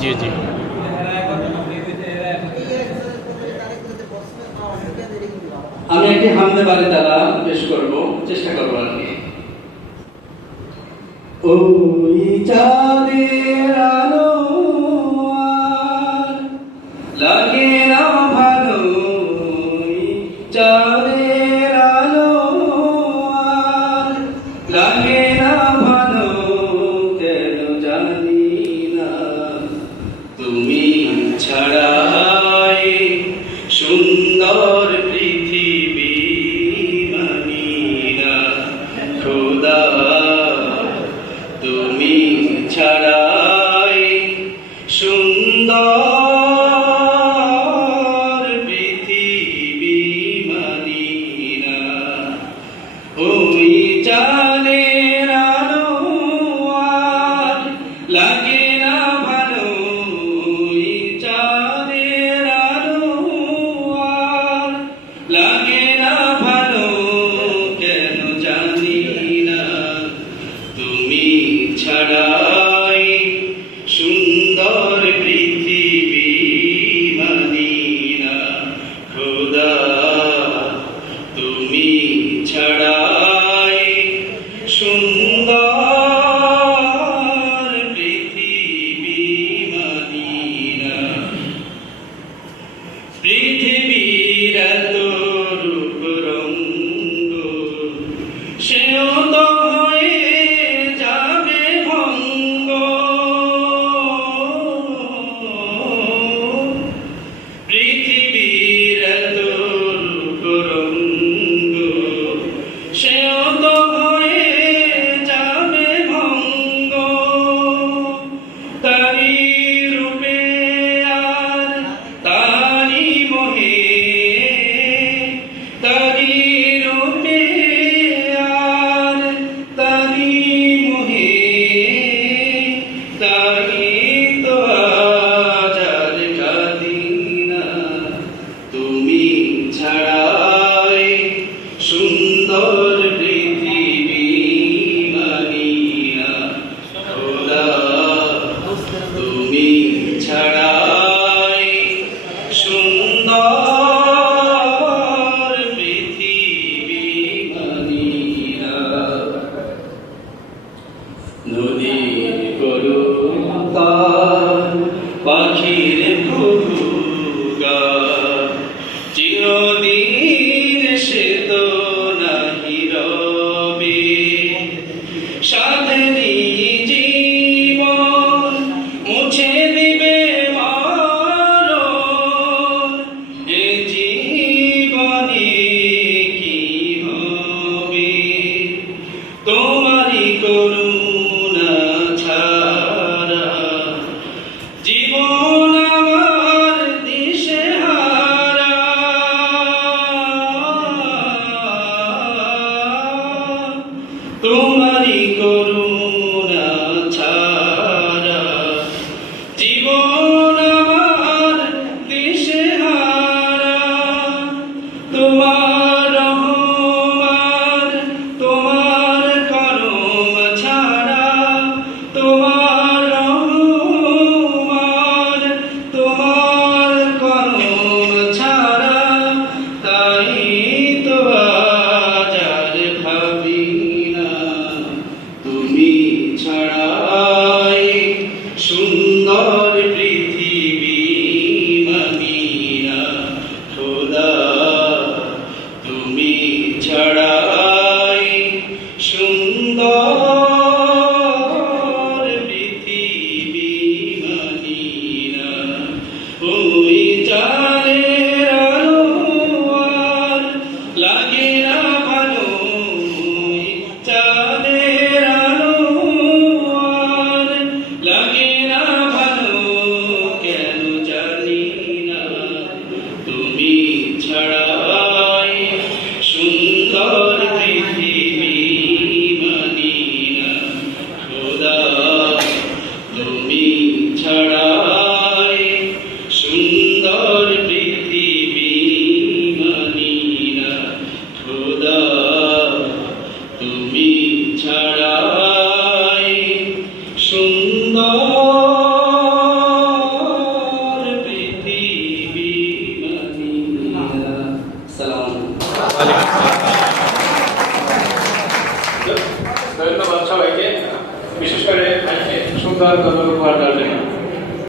জি জি। আমি একটি হামদে বাড়ি তারা পেশ করব, চেষ্টা করবো আর কি। ওই চাঁদের আলো আর লাগে না ভালো, ওই চাঁদের আলো আর লাগে না ভালো, কেন জানি না। তুমি ছাড়াই সুন্দর পৃথিবী মানি না খোদা, তুমি ছাড়াই সুন্দর পৃথিবী মানি না। ওই চাঁদের আলো আর লাগে না ভালো, ওই চাঁদের আলো আর লাগে না ভালো, কেন জানি না। তুমি ছাড়াই সুন্দর পৃথিবী মানি না খোদা, তুমি ছাড়াই সুন্দর পৃথিবী মানি না। পৃথিবীর এত রূপ রঙ্গ, সেও তো হয়ে যাবে ভঙ্গ। পৃথিবীর এত রূপ রঙ্গ, সেও তো হয়ে যাবে ভঙ্গ। তারি রূপে আর তারি মোহে, তারি রূপে আর তারি মোহে, তারি তো আজ আর কাঁদি না। তুমি ছাড়াই সুন্দর পৃথিবী মানি না খোদা, তুমি ছাড়াই সুন্দর পৃথিবী মানি না। নদীর করুণতার পাখির কুহুগান, চিরদিন সে তো নাহি রবে। সাধনী জীবন মুছে দিবে মরণ, এ জীবনে কি হবে। তোমারই করুণা ছাড়া জীবন আমার দিশেহারা। তোমারই করুণা ছাড়া জীবন আমার দিশেহারা। তোমার রহমান তোমার করম ছাড়া, তোমার রহমান তোমার করম ছাড়া, তাই তো আজ আর ভাবি না। তুমি ছাড়াই সুন্দর পৃথিবী মানি না খোদা, তুমি ছাড়াই সুন্দর পৃথিবী মানি না। ওই চাঁদের আলো আর লাগে না ভালো, ওই চাঁদের আলো আর লাগে না ভালো, কেন জানি না। তুমি ছাড়াই সুন্দর পৃথিবী মানি না খোদা, তুমি ছাড়াই সুন্দর পৃথিবী মানি না খোদা, তুমি ছাড়াই সুন্দর বিশেষ করে ভাইকে সুন্দর উপহার দেওয়ার জন্য।